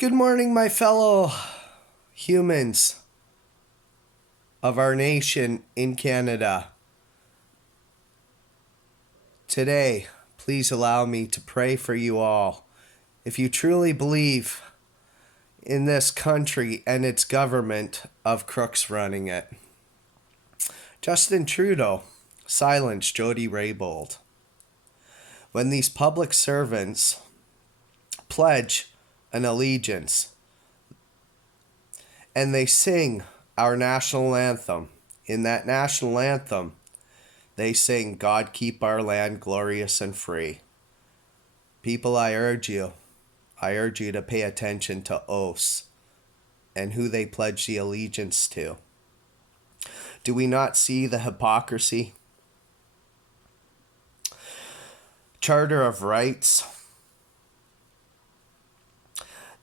Good morning, my fellow humans of our nation in Canada. Today, please allow me to pray for you all. If you truly believe in this country and its government of crooks running it. Justin Trudeau silenced Jody Willson. When these public servants pledge an allegiance and they sing our national anthem, in that national anthem, they sing, "God keep our land glorious and free." People, I urge you to pay attention to oaths and who they pledge the allegiance to. Do we not see the hypocrisy? Charter of Rights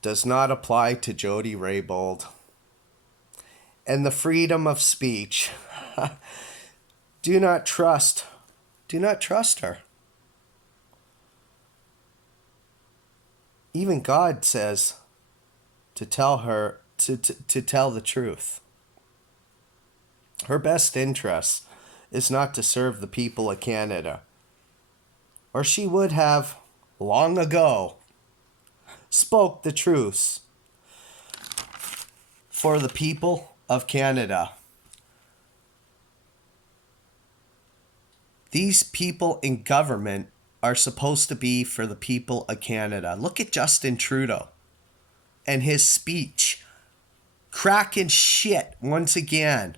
does not apply to Jody Willson. And the freedom of speech, do not trust her. Even God says to tell her to tell the truth. Her best interest is not to serve the people of Canada, or she would have long ago spoke the truth for the people of Canada. These people in government are supposed to be for the people of Canada. Look at Justin Trudeau and his speech. Cracking shit once again.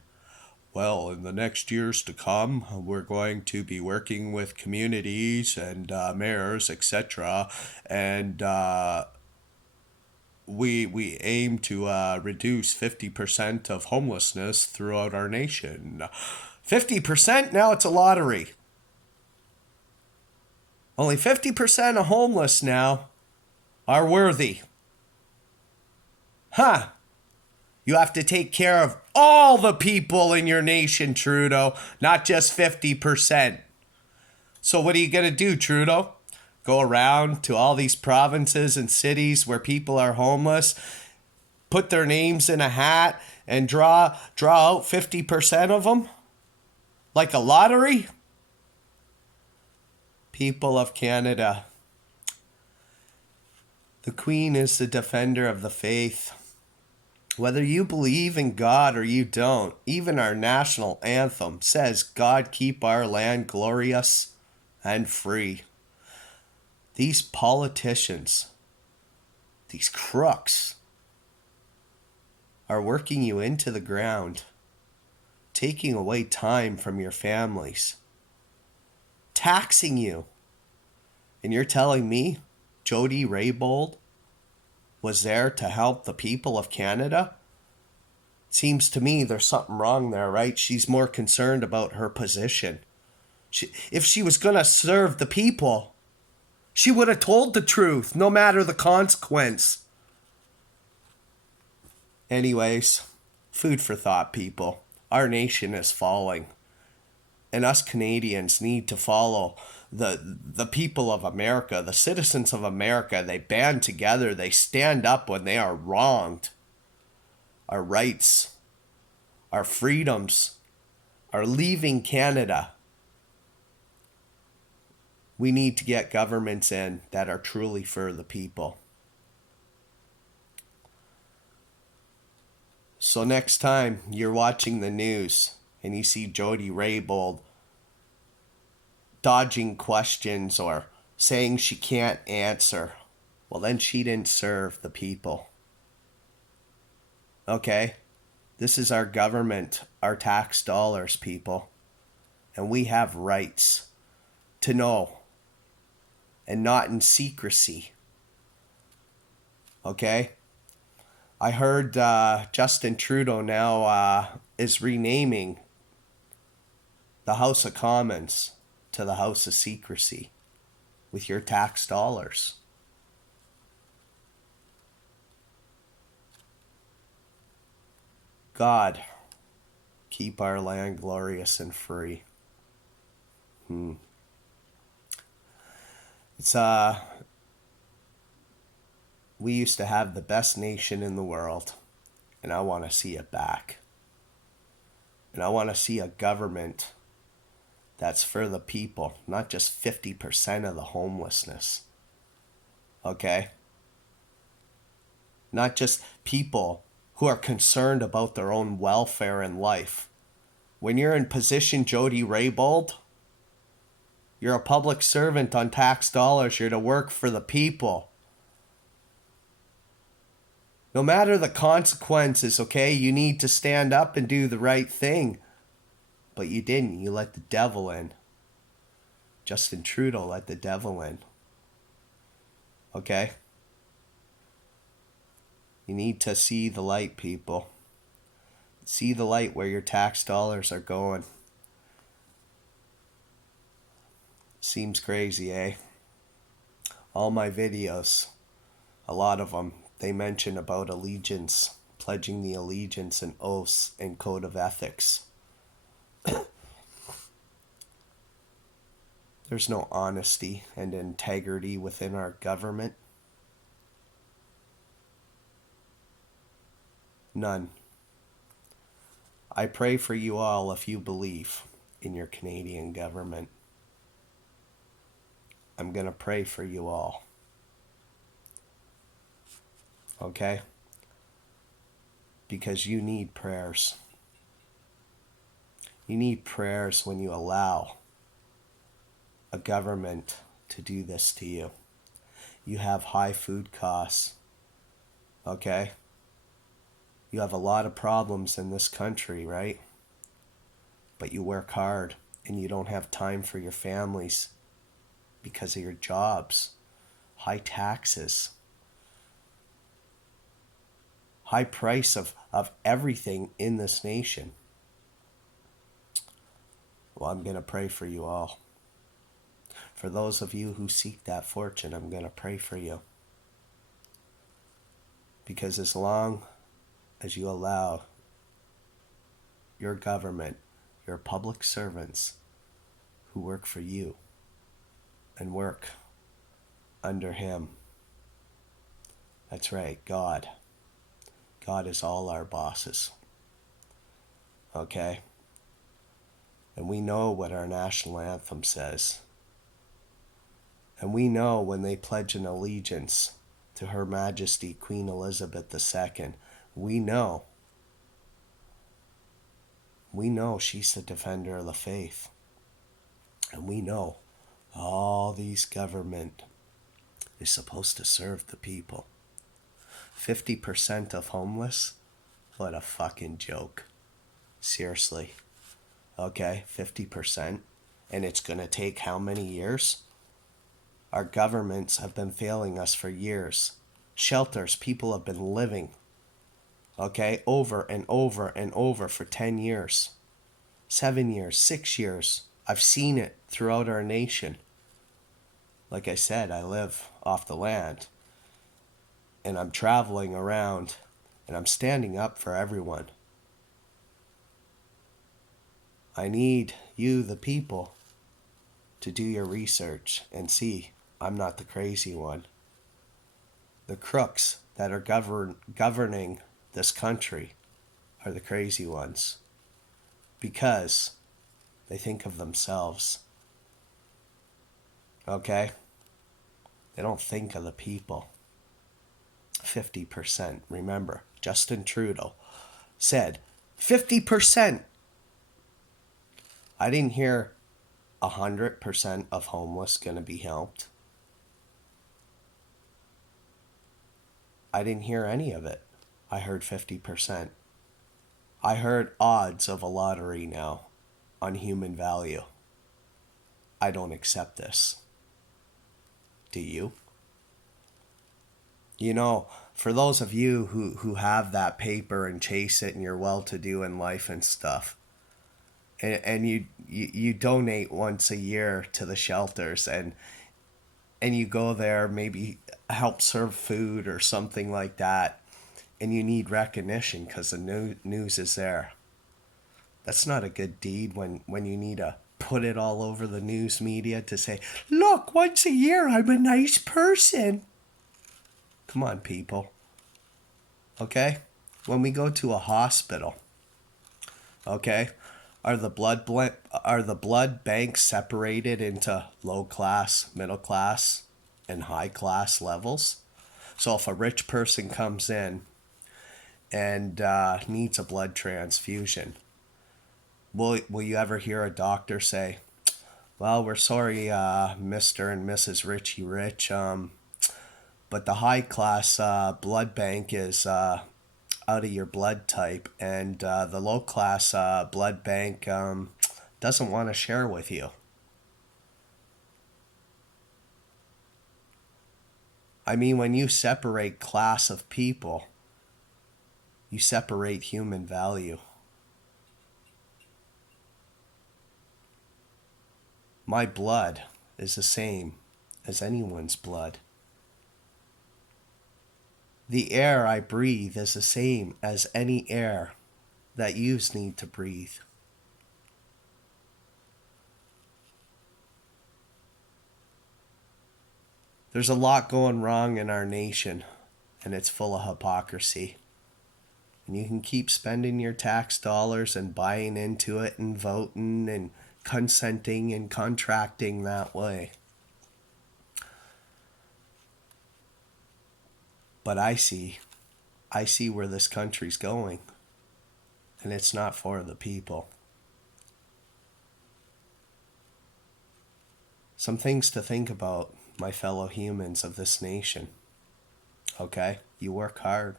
Well, in the next years to come, we're going to be working with communities and mayors, etc. And we aim to reduce 50% of homelessness throughout our nation. 50%? Now it's a lottery. Only 50% of homeless now are worthy. Huh. You have to take care of all the people in your nation, Trudeau, not just 50%. So what are you going to do, Trudeau? Go around to all these provinces and cities where people are homeless, put their names in a hat, and draw out 50% of them? Like a lottery? People of Canada, the Queen is the defender of the faith. Whether you believe in God or you don't, even our national anthem says, "God keep our land glorious and free." These politicians, these crooks, are working you into the ground, taking away time from your families, taxing you. And you're telling me Jody Willson was there to help the people of Canada? Seems to me there's something wrong there, right? She's more concerned about her position. If she was going to serve the people, she would have told the truth, no matter the consequence. Anyways, food for thought, people. Our nation is falling. And us Canadians need to follow the people of America, the citizens of America. They band together. They stand up when they are wronged. Our rights, our freedoms are leaving Canada. We need to get governments in that are truly for the people. So next time you're watching the news and you see Jody Willson dodging questions or saying she can't answer, well, then she didn't serve the people. Okay? This is our government, our tax dollars, people. And we have rights to know. And not in secrecy. Okay? I heard Justin Trudeau now is renaming the House of Commons to the House of Secrecy with your tax dollars. God, keep our land glorious and free. It's We used to have the best nation in the world, and I want to see it back. And I want to see a government that's for the people, not just 50% of the homelessness. Okay? Not just people who are concerned about their own welfare in life. When you're in position, Jody Raybould, you're a public servant on tax dollars. You're to work for the people. No matter the consequences, okay, you need to stand up and do the right thing. But you didn't. You let the devil in. Justin Trudeau let the devil in. Okay? You need to see the light, people. See the light where your tax dollars are going. Seems crazy, eh? All my videos, a lot of them, they mention about allegiance, pledging the allegiance and oaths and code of ethics. There's no honesty and integrity within our government. None. I pray for you all if you believe in your Canadian government. I'm going to pray for you all. Okay? Because you need prayers. You need prayers when you allow a government to do this to you. You have high food costs. Okay? You have a lot of problems in this country, right? But you work hard and you don't have time for your families because of your jobs. High taxes. High price of everything in this nation. Well, I'm going to pray for you all. For those of you who seek that fortune, I'm going to pray for you. Because as long as you allow your government, your public servants who work for you and work under Him. That's right, God. God is all our bosses. Okay? And we know what our national anthem says. And we know when they pledge an allegiance to Her Majesty Queen Elizabeth II, we know she's the defender of the faith. And we know all these government is supposed to serve the people. 50% of homeless? What a fucking joke. Seriously. Okay, 50%. And it's going to take how many years? Our governments have been failing us for years. Shelters, people have been living, okay, over and over and over for 10 years, 7 years, 6 years. I've seen it throughout our nation. Like I said, I live off the land, and I'm traveling around, and I'm standing up for everyone. I need you, the people, to do your research and see I'm not the crazy one. The crooks that are governing this country are the crazy ones because they think of themselves. Okay? They don't think of the people. 50%. Remember, Justin Trudeau said 50%. I didn't hear 100% of homeless going to be helped. I didn't hear any of it. I heard 50%. I heard odds of a lottery now on human value. I don't accept this. Do you? You know, for those of you who have that paper and chase it and you're well-to-do in life and stuff, and you donate once a year to the shelters and you go there, maybe help serve food or something like that, and you need recognition because the news is there. That's not a good deed when you need to put it all over the news media to say, look, once a year I'm a nice person. Come on, people. Okay? When we go to a hospital, okay, are the blood banks separated into low class, middle class, and high class levels? So if a rich person comes in and needs a blood transfusion, will you ever hear a doctor say, "Well, we're sorry, Mr. and Mrs. Richie Rich, but the high class blood bank is out of your blood type, and the low class blood bank doesn't want to share with you." I mean, when you separate class of people, you separate human value. My blood is the same as anyone's blood. The air I breathe is the same as any air that yous need to breathe. There's a lot going wrong in our nation, and it's full of hypocrisy. And you can keep spending your tax dollars and buying into it and voting and consenting and contracting that way. But I see where this country's going, and it's not for the people. Some things to think about, my fellow humans of this nation. Okay? You work hard.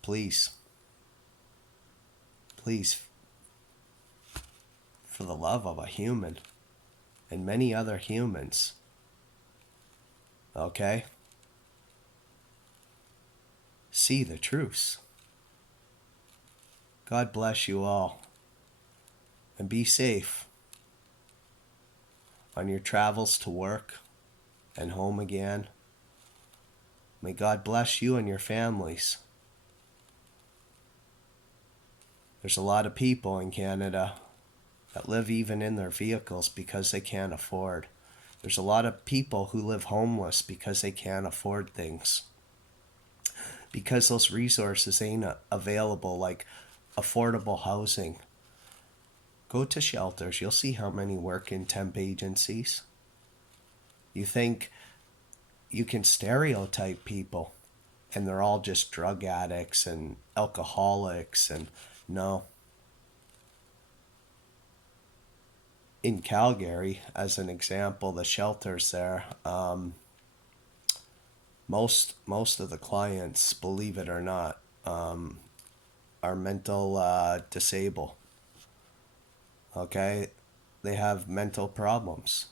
Please, for the love of a human and many other humans, okay? See the truth. God bless you all, and be safe on your travels to work and home again. May God bless you and your families. There's a lot of people in Canada that live even in their vehicles because they can't afford. There's a lot of people who live homeless because they can't afford things. Because those resources ain't available, like affordable housing. Go to shelters. You'll see how many work in temp agencies. You think you can stereotype people and they're all just drug addicts and alcoholics, and no. In Calgary, as an example, the shelters there, most of the clients, believe it or not, are mental disabled. Okay, they have mental problems.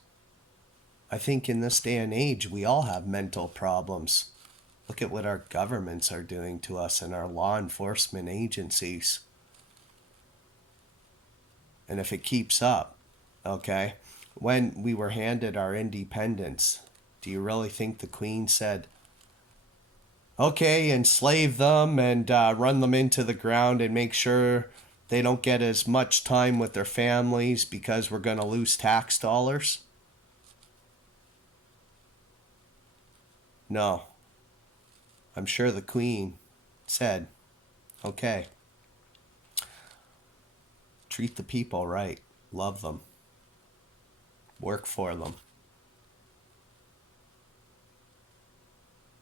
I think in this day and age, we all have mental problems. Look at what our governments are doing to us and our law enforcement agencies. And if it keeps up, okay, when we were handed our independence, do you really think the Queen said, okay, enslave them and run them into the ground and make sure they don't get as much time with their families because we're going to lose tax dollars? No. I'm sure the Queen said, okay, treat the people right, love them, work for them.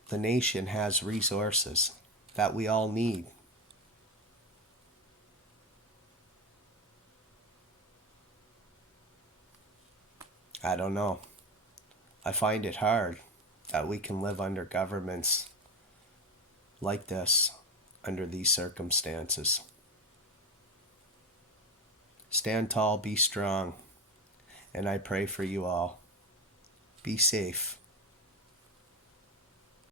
The nation has resources that we all need. I don't know. I find it hard that we can live under governments like this under these circumstances. Stand tall, be strong, and I pray for you all. Be safe.